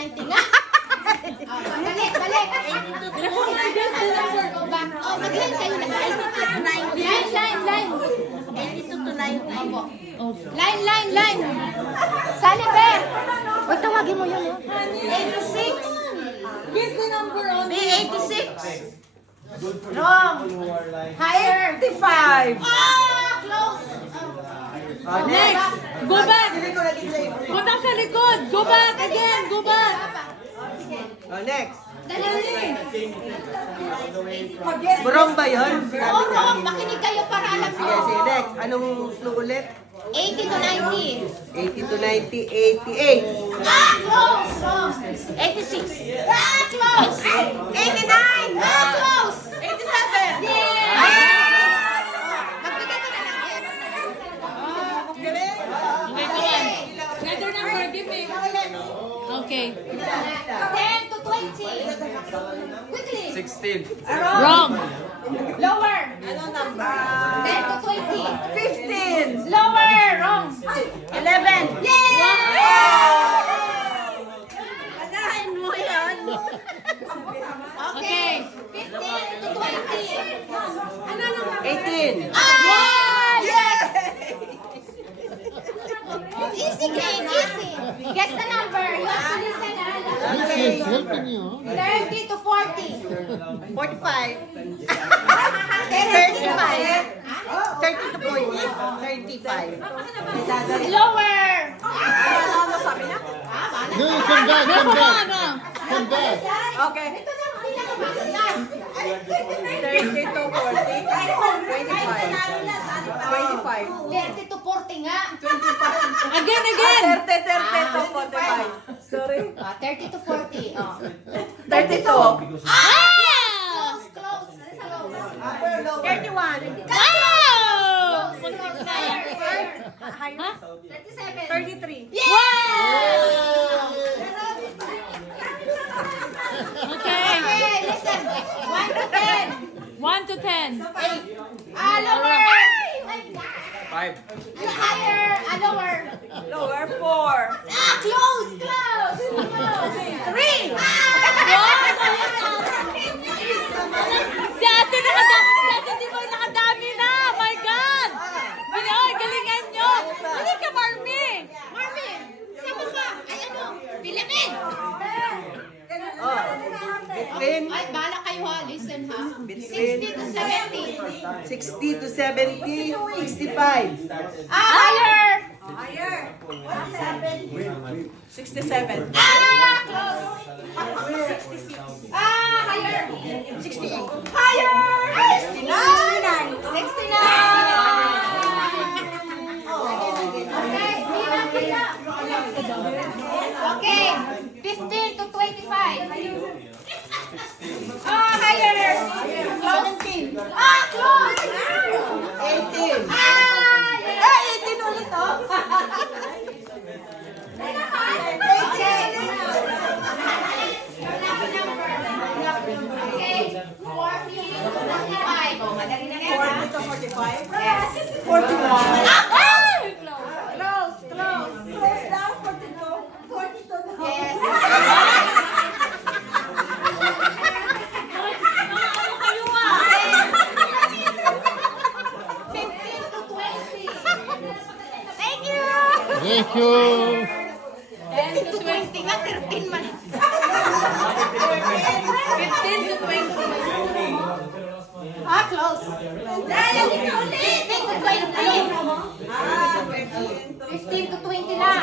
90 nga. Balik. Go back. Oh, mag-line kayo na. Line. 82 to 90. Opo. Line. Sali, Be. Huwag tawagin mo yun, 86. Guess the number on B86. Wrong. Higher. 55. Close. Next. Go back. Go back sa likod. Go back again. Go back. Next. Dali. Burong ba yun? Oo, makinig kayo para alam Sige, mo. next. Anong clue ulit? 80 to 90. 80 to 90, 88. Close. Wrong. 86. Close. 89. Close. 87. Yeah. Magbigay ka na lang. Okay, come on. Another number. Give me. Okay. 10 to 20. Quickly. 16. Wrong. Lower. 10 to 20. 15. Lower. Wrong. 11. Yeah! Anahin mo yan. Okay. 15 to 20. 18. Yes! Easy game, easy. Guess the number. You have to listen, Okay. 30 to 40. 45. 35. 30 to 40. 35. Lower. No, come back, come back, Ano? come back. Okay. Ito na ang pinakamataas. 30 to 40. 25. 30 to 40 nga. Again. 30 to 45. Sorry. 30 to 40. Oh. 32. Close, close. 31. Wow! Higher. 37. 33. Okay. Okay, listen. 1 to 10. 1 to 10. Lower. 5. Higher. Lower. Lower 4. Close, close. 3. Si ate nakadami. Si ate di ba nakadami na? My God! Binoy, galingan nyo! Hindi ka, Marmy! Marvin, sama ka. Ay, ano? Pilipin. Between Ay, bahala kayo ha. Listen ha. Between 60 to 70. 60 to 70, 65. Higher. 67. Close. 66. Higher. 68. Higher. 69. 69. Okay, 15 to 25. Higher. 17. Close. 18. 18 ulit oh. Okay. 40 to 45. Oh, madali na yan, ha? 40 to 45. Yes. 41. Close, close. Close down, 42. 42 down. Yes. Ano kayo ah? 15 to 20. Thank you. Thank you. 15 to 20 nga, 13 man. 15 to 20. Close. 15 to 20. 15 to 20 lang.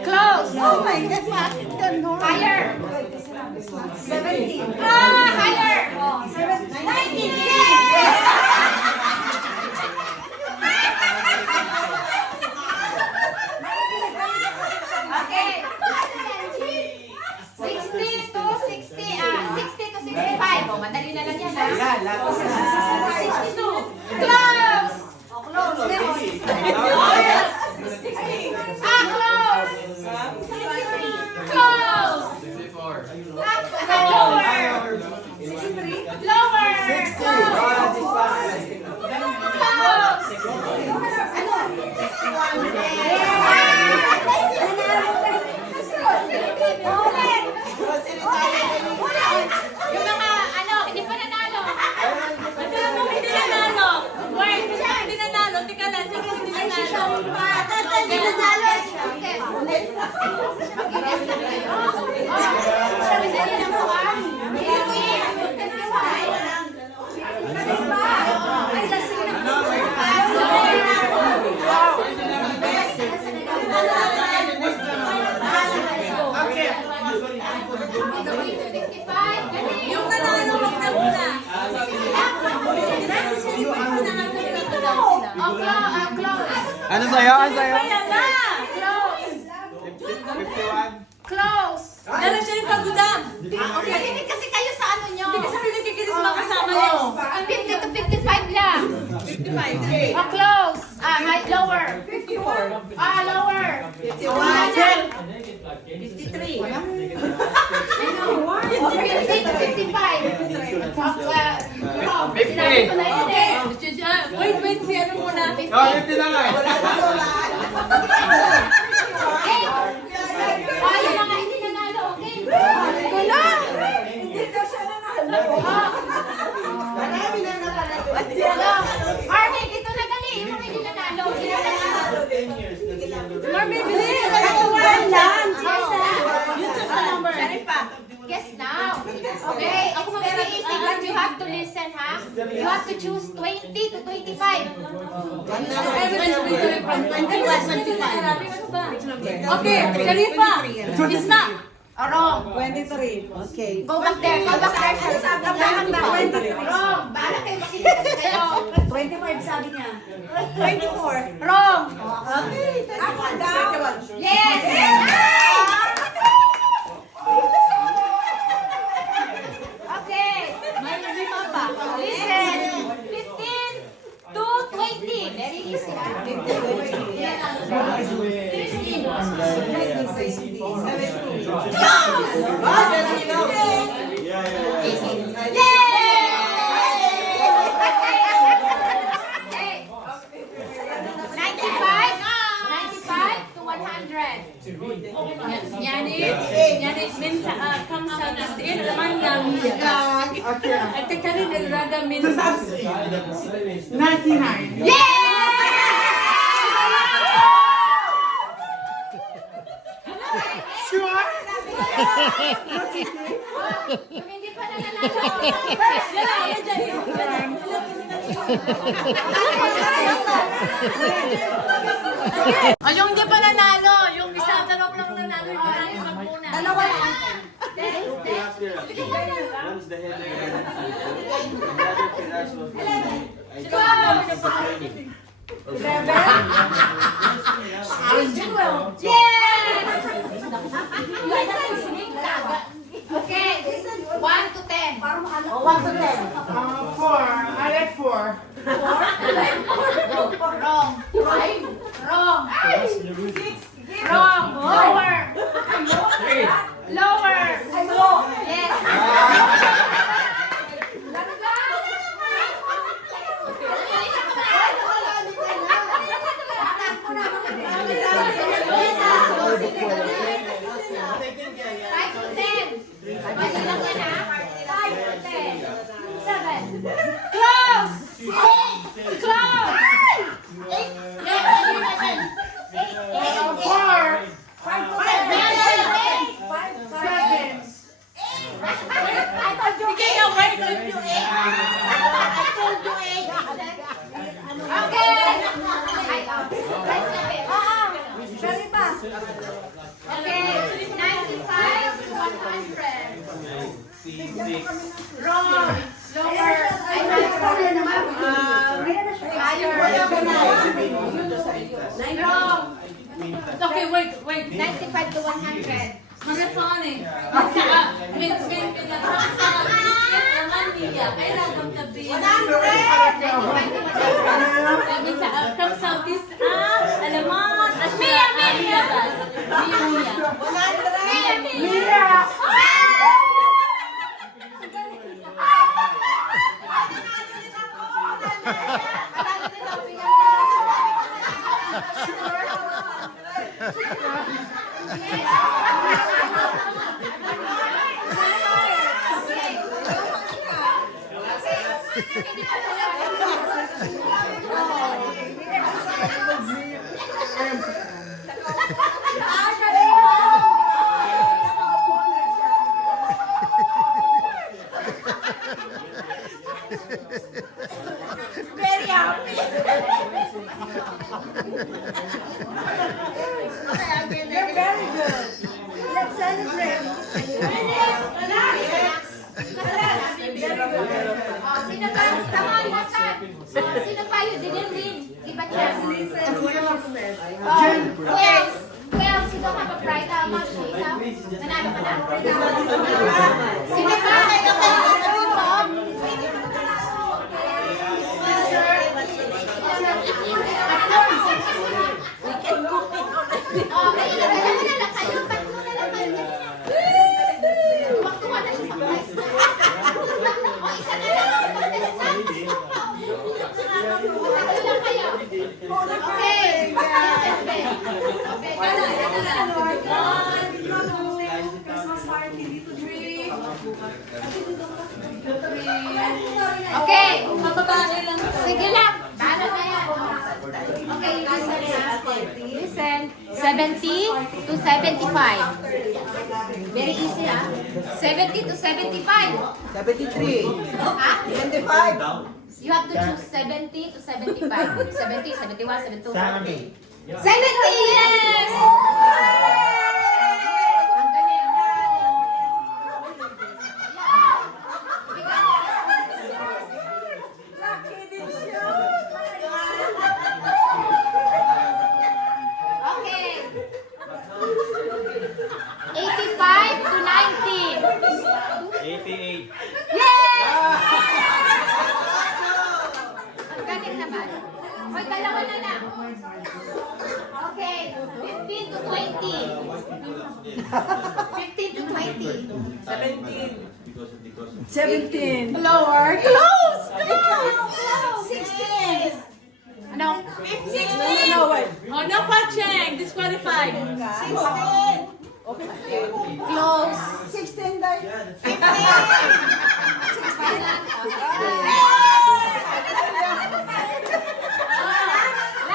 Close. Oh my God, higher. 17. Higher. 19. Okay. 60 to 65. Oh, madali na lang yan, ha? 62. Close. Close. Close. Close. 64. Lower. 63. Lower. Close. Close. Mag-guess na kayo. Sabi sa inyo po ah. Yung nanalo, wag na muna. Ano sa'yo? Ano sa'yo? Kaya na. Close. Dala siya yung pagudam. Nakikinig kasi kayo sa ano nyo. Hindi kasi nakikinig sa mga kasama niyo. Ang 50 to 55 lang. 55. Oh, close. Lower. 54. Lower. 51. 53. 50 to 55. Sinabi ko na yun eh. Wait, si ano muna. Oh, 50 na nga. Yung mga hindi nanalo, okay? Wala. Hindi daw siya nanalo. Marami na nakalaro. Army, dito na gali. Yung mga hindi nanalo. Marmi, bilis. Guess now. Okay, ako mag-easy, but you have to listen, ha? You have to choose 20 to 25. Okay, Khalifa. Isma. Wrong. 23. Okay. Go back there. Go back there. Wrong. Bahala kayo makita kayo. 25 sabi niya. 24. Wrong. Okay. Ako daw. Yes. Okay. Listen. 15 to 20. Very easy, ha? 95 to 100. Yani min sa kam sa kastiin naman yang at kakarin nilraga min 99. Kung hindi pa nananalo. O yung di pa nanalo, yung isang dalawang lang nanalo, yung muna. Dalawa lang. One's the header and the other Pilates was Okay. 1 to 10. 1 to 10. 4. I like 4. Wrong. Wrong. Wrong. Lower. Lower. Yes. Five to 10. Basta lang yan, ha? 5 to 10. 7. Close! 6. Close! 8. Okay, 95 to 100. Wrong. Lower. Wrong. Okay, wait. 95 to 100. Mga funny. Min pinagkakam sa kastiin naman niya. Kailangan tabi. 95 to 100. Min sa kam sa alamat. Mia. Okay. Who else? You don't have a prize? Moshi, ikaw? Nanalo ka na? Sino pa? Oh, kayo na lang kayo. Tatlo na lang kayo. Tuwag-tuwa na siya sa prize. O, isa na lang. Tatlo lang kayo. Okay. Okay. Sige lang. Bahala na yan. Okay, listen. 70 to 75. Very easy, ah. 70 to 75. 73. Ha? 25. You have to choose 70 to 75. 70, 71, 72. 70. 70, yes! Ang galing. Okay. 85 to 90. 88. Yes! Ang galing naman. Hoy, dalawa na lang. Okay. 15 to 20. 15 to 20. 17. Lower. Close! Close! 16. Ano? 16. No, wait. Oh, no punching. Disqualified. 16. Okay. Close. 16 dahil.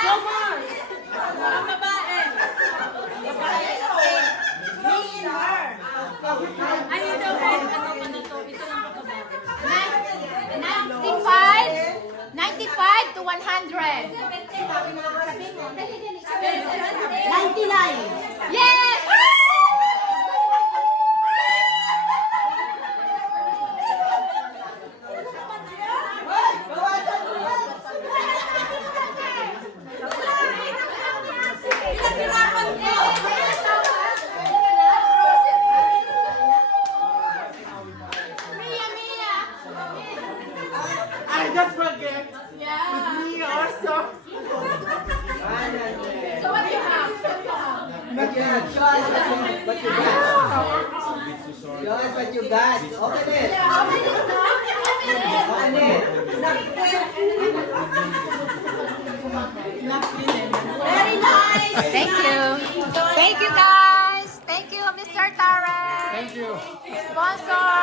Go more. Ang babae. Ay, ito. Ano to? Ito lang pa babae. 95 to 100. 99. Yes! Mia, Mia. I just forget. Yeah. Me also. So what you have? Not yet. Show us what you got. Show us what you got. Open it. Open it, no? Open it. Open it. Very nice. Thank you. Thank you, guys. Thank you, Mr. Tara. Thank you. Sponsor.